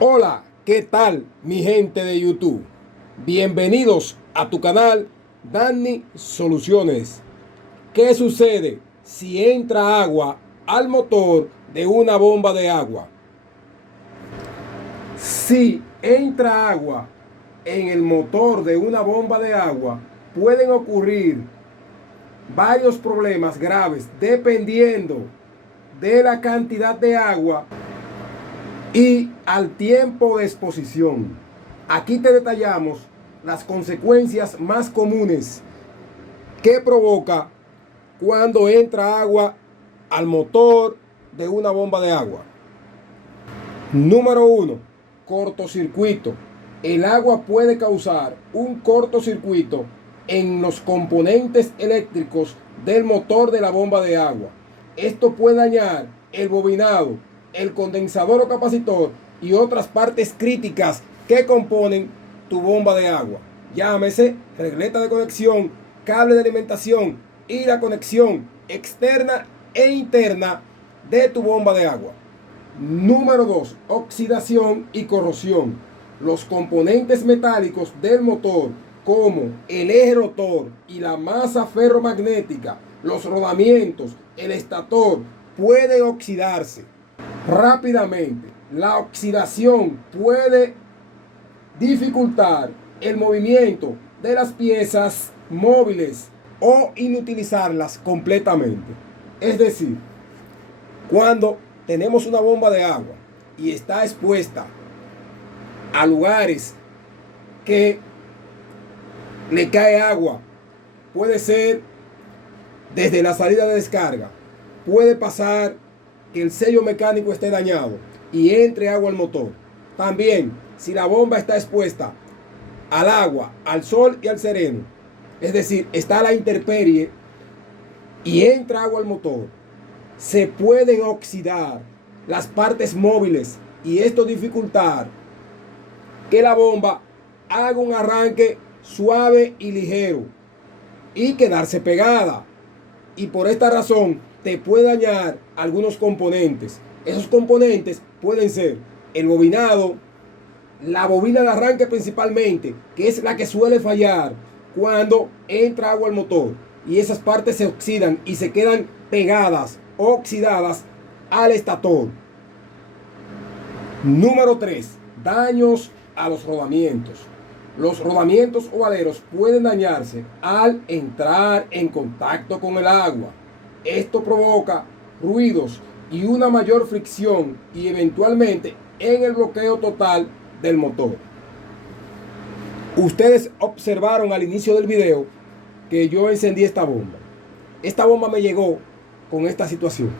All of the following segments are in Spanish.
Hola, ¿qué tal mi gente de YouTube? Bienvenidos a tu canal Danny Soluciones. ¿Qué sucede si entra agua al motor de una bomba de agua? Si entra agua en el motor de una bomba de agua, pueden ocurrir varios problemas graves dependiendo de la cantidad de agua y al tiempo de exposición. Aquí te detallamos las consecuencias más comunes que provoca cuando entra agua al motor de una bomba de agua. Número 1. Cortocircuito. El agua puede causar un cortocircuito en los componentes eléctricos del motor de la bomba de agua. Esto puede dañar el bobinado, el condensador o capacitor y otras partes críticas que componen tu bomba de agua. Llámese regleta de conexión, cable de alimentación y la conexión externa e interna de tu bomba de agua. Número 2. Oxidación y corrosión. Los componentes metálicos del motor, como el eje rotor y la masa ferromagnética, los rodamientos, el estator, pueden oxidarse rápidamente. La oxidación puede dificultar el movimiento de las piezas móviles o inutilizarlas completamente. Es decir, cuando tenemos una bomba de agua y está expuesta a lugares que le cae agua, puede ser desde la salida de descarga, puede pasar que el sello mecánico esté dañado y entre agua al motor. También, si la bomba está expuesta al agua, al sol y al sereno, es decir, está a la intemperie y entra agua al motor, se pueden oxidar las partes móviles y esto dificultar que la bomba haga un arranque suave y ligero y quedarse pegada. Y por esta razón te puede dañar algunos componentes. Esos componentes pueden ser el bobinado, la bobina de arranque principalmente, que es la que suele fallar cuando entra agua al motor. Y esas partes se oxidan y se quedan pegadas, oxidadas al estator. Número 3. Daños a los rodamientos. Los rodamientos o aleros pueden dañarse al entrar en contacto con el agua. Esto provoca ruidos y una mayor fricción y eventualmente en el bloqueo total del motor. Ustedes observaron al inicio del video que yo encendí esta bomba. Esta bomba me llegó con esta situación.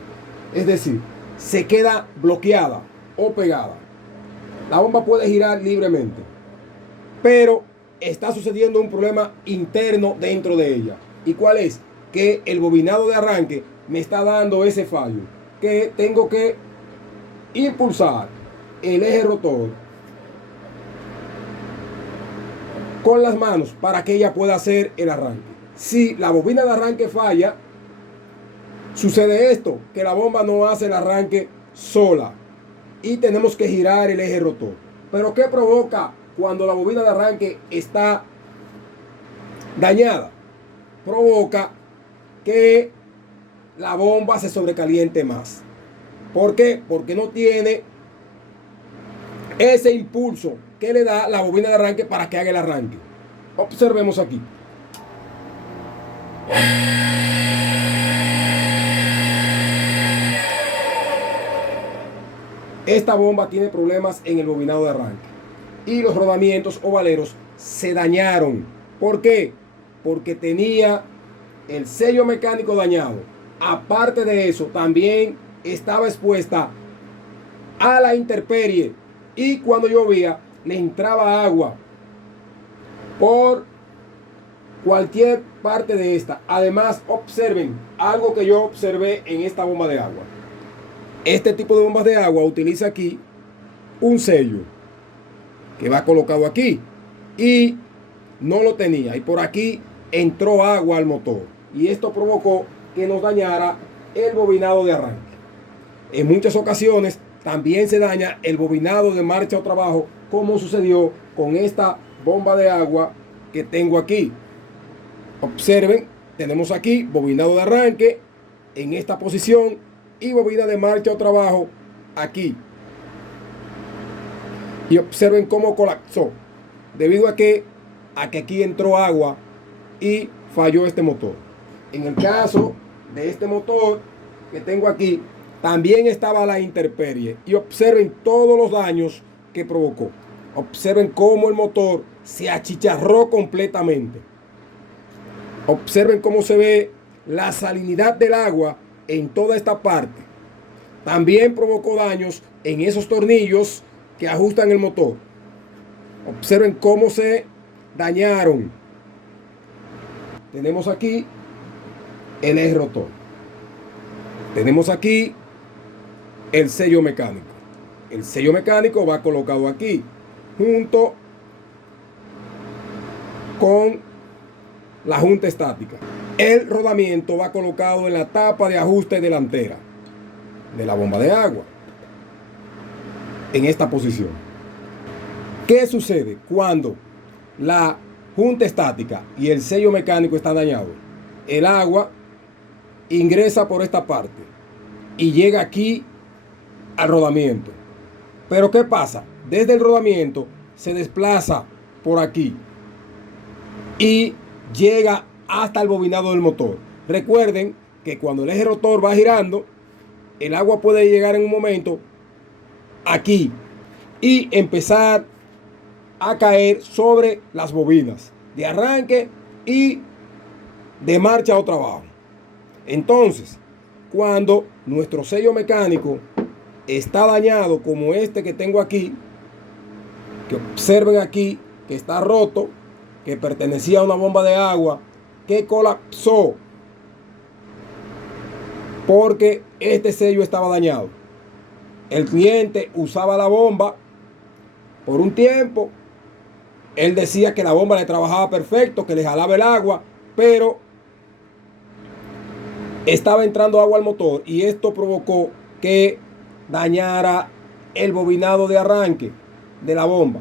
Es decir, se queda bloqueada o pegada. La bomba puede girar libremente, pero está sucediendo un problema interno dentro de ella. ¿Y cuál es? Que el bobinado de arranque me está dando ese fallo, que tengo que impulsar el eje rotor con las manos para que ella pueda hacer el arranque. Si la bobina de arranque falla, sucede esto, que la bomba no hace el arranque sola y tenemos que girar el eje rotor. Pero ¿qué provoca cuando la bobina de arranque está dañada? Provoca que la bomba se sobrecaliente más. ¿Por qué? Porque no tiene ese impulso que le da la bobina de arranque para que haga el arranque. Observemos aquí. Esta bomba tiene problemas en el bobinado de arranque y los rodamientos o valeros se dañaron. ¿Por qué? Porque tenía el sello mecánico dañado. Aparte de eso, también estaba expuesta a la intemperie y cuando llovía le entraba agua por cualquier parte de esta. Además, observen algo que yo observé en esta bomba de agua. Este tipo de bombas de agua utiliza aquí un sello que va colocado aquí y no lo tenía, y por aquí entró agua al motor. y esto provocó que nos dañara el bobinado de arranque. En muchas ocasiones también se daña el bobinado de marcha o trabajo, como sucedió con esta bomba de agua que tengo aquí. Observen, tenemos aquí bobinado de arranque en esta posición y bobina de marcha o trabajo aquí. Y observen cómo colapsó debido a que aquí entró agua y falló este motor. En el caso de este motor que tengo aquí, también estaba la intemperie. Y observen todos los daños que provocó. Observen cómo el motor se achicharró completamente. Observen cómo se ve la salinidad del agua en toda esta parte. También provocó daños en esos tornillos que ajustan el motor. Observen cómo se dañaron. Tenemos aquí el eje rotor. Tenemos aquí el sello mecánico. El sello mecánico va colocado aquí, junto con la junta estática. El rodamiento va colocado en la tapa de ajuste delantera de la bomba de agua, en esta posición. ¿Qué sucede cuando la junta estática y el sello mecánico está dañado? El agua ingresa por esta parte y llega aquí al rodamiento. Pero ¿qué pasa? Desde el rodamiento se desplaza por aquí y llega hasta el bobinado del motor. Recuerden que cuando el eje rotor va girando, el agua puede llegar en un momento aquí y empezar a caer sobre las bobinas de arranque y de marcha o trabajo. Entonces, cuando nuestro sello mecánico está dañado, como este que tengo aquí, que observen aquí que está roto, que pertenecía a una bomba de agua que colapsó porque este sello estaba dañado. El cliente usaba la bomba por un tiempo. Él decía que la bomba le trabajaba perfecto, que le jalaba el agua, pero estaba entrando agua al motor y esto provocó que dañara el bobinado de arranque de la bomba.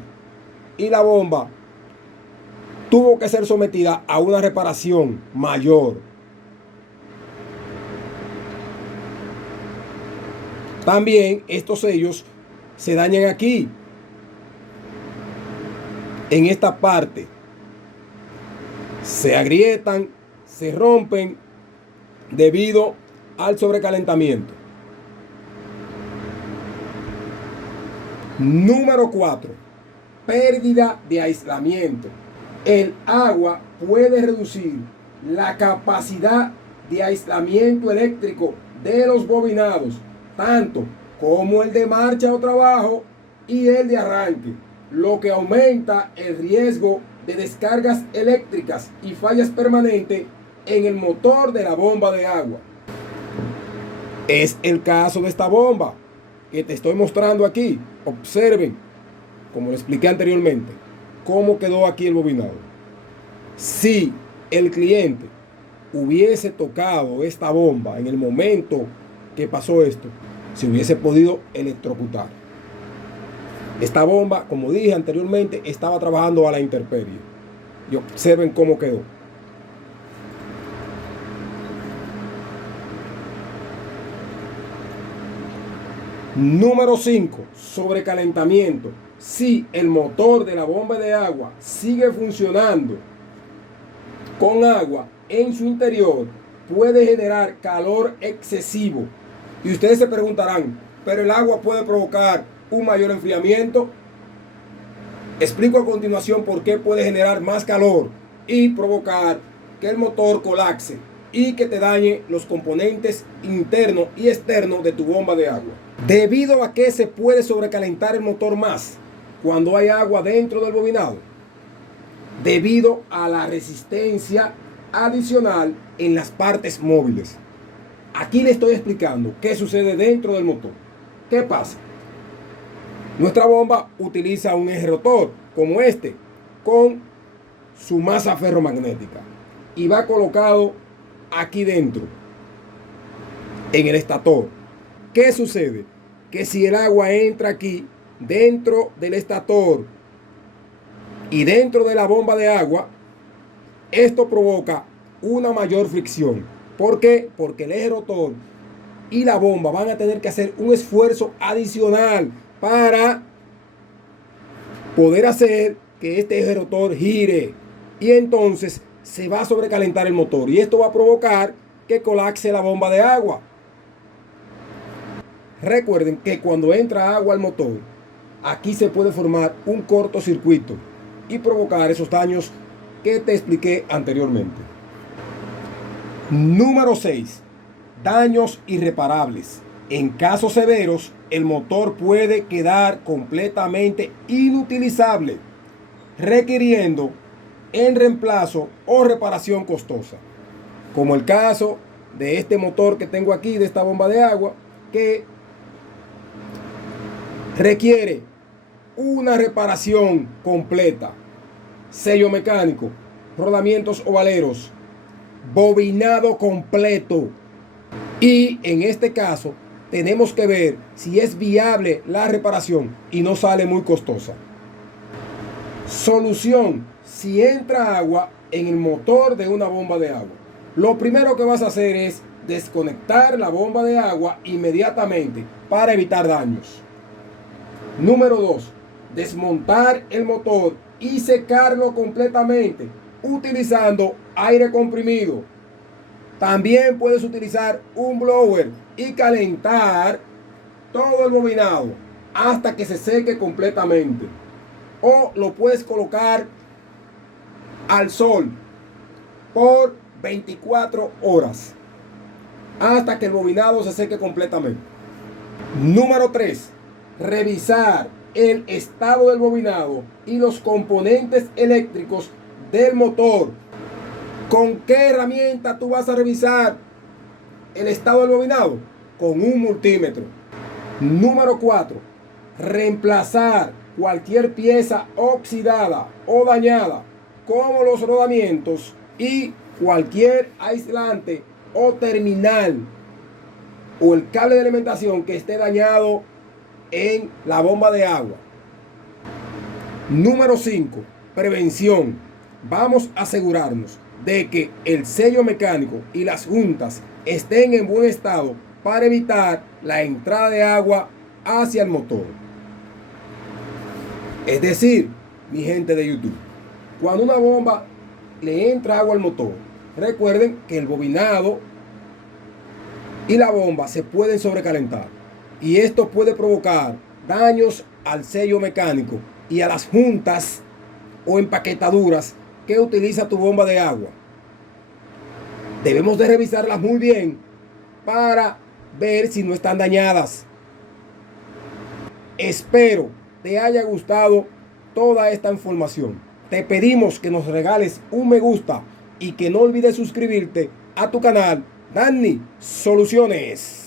Y la bomba tuvo que ser sometida a una reparación mayor. También estos sellos se dañan aquí, en esta parte. Se agrietan, se rompen debido al sobrecalentamiento. Número 4. Pérdida de aislamiento. El agua puede reducir la capacidad de aislamiento eléctrico de los bobinados, tanto como el de marcha o trabajo y el de arranque, lo que aumenta el riesgo de descargas eléctricas y fallas permanentes en el motor de la bomba de agua. Es el caso de esta bomba que te estoy mostrando aquí. Observen, como le expliqué anteriormente, cómo quedó aquí el bobinado. Si el cliente hubiese tocado esta bomba en el momento que pasó esto, se hubiese podido electrocutar. Esta bomba, como dije anteriormente, estaba trabajando a la intemperie. Y observen cómo quedó. Número 5. Sobrecalentamiento. Si el motor de la bomba de agua sigue funcionando con agua en su interior, puede generar calor excesivo. Y ustedes se preguntarán, ¿pero el agua puede provocar un mayor enfriamiento? Explico a continuación por qué puede generar más calor y provocar que el motor colapse y que te dañe los componentes internos y externos de tu bomba de agua. Debido a que se puede sobrecalentar el motor más cuando hay agua dentro del bobinado, debido a la resistencia adicional en las partes móviles. Aquí le estoy explicando qué sucede dentro del motor. ¿Qué pasa? Nuestra bomba utiliza un eje rotor como este, con su masa ferromagnética, y va colocado aquí dentro, en el estator. ¿Qué sucede? Que si el agua entra aquí, dentro del estator y dentro de la bomba de agua, esto provoca una mayor fricción. ¿Por qué? Porque el eje rotor y la bomba van a tener que hacer un esfuerzo adicional para poder hacer que este eje rotor gire, y entonces se va a sobrecalentar el motor y esto va a provocar que colapse la bomba de agua. Recuerden que cuando entra agua al motor, aquí se puede formar un cortocircuito y provocar esos daños que te expliqué anteriormente. Número 6. Daños irreparables. En casos severos, el motor puede quedar completamente inutilizable, requiriendo en reemplazo o reparación costosa. Como el caso de este motor que tengo aquí, de esta bomba de agua, que requiere una reparación completa: sello mecánico, rodamientos ovaleros, bobinado completo. Y en este caso tenemos que ver si es viable la reparación y no sale muy costosa. Solución: si entra agua en el motor de una bomba de agua, lo primero que vas a hacer es desconectar la bomba de agua inmediatamente para evitar daños. Número 2. Desmontar el motor y secarlo completamente utilizando aire comprimido. También puedes utilizar un blower y calentar todo el bobinado hasta que se seque completamente. O lo puedes colocar al sol por 24 horas hasta que el bobinado se seque completamente. Número 3. Revisar el estado del bobinado y los componentes eléctricos del motor. ¿Con qué herramienta tú vas a revisar el estado del bobinado? Con un multímetro. Número 4. Reemplazar cualquier pieza oxidada o dañada, como los rodamientos y cualquier aislante o terminal o el cable de alimentación que esté dañado en la bomba de agua. Número 5. Prevención. Vamos a asegurarnos de que el sello mecánico y las juntas estén en buen estado para evitar la entrada de agua hacia el motor. Es decir, mi gente de YouTube, cuando una bomba le entra agua al motor, recuerden que el bobinado y la bomba se pueden sobrecalentar y esto puede provocar daños al sello mecánico y a las juntas o empaquetaduras que utiliza tu bomba de agua. Debemos de revisarlas muy bien para ver si no están dañadas. Espero te haya gustado toda esta información. Te pedimos que nos regales un me gusta y que no olvides suscribirte a tu canal Danny Soluciones.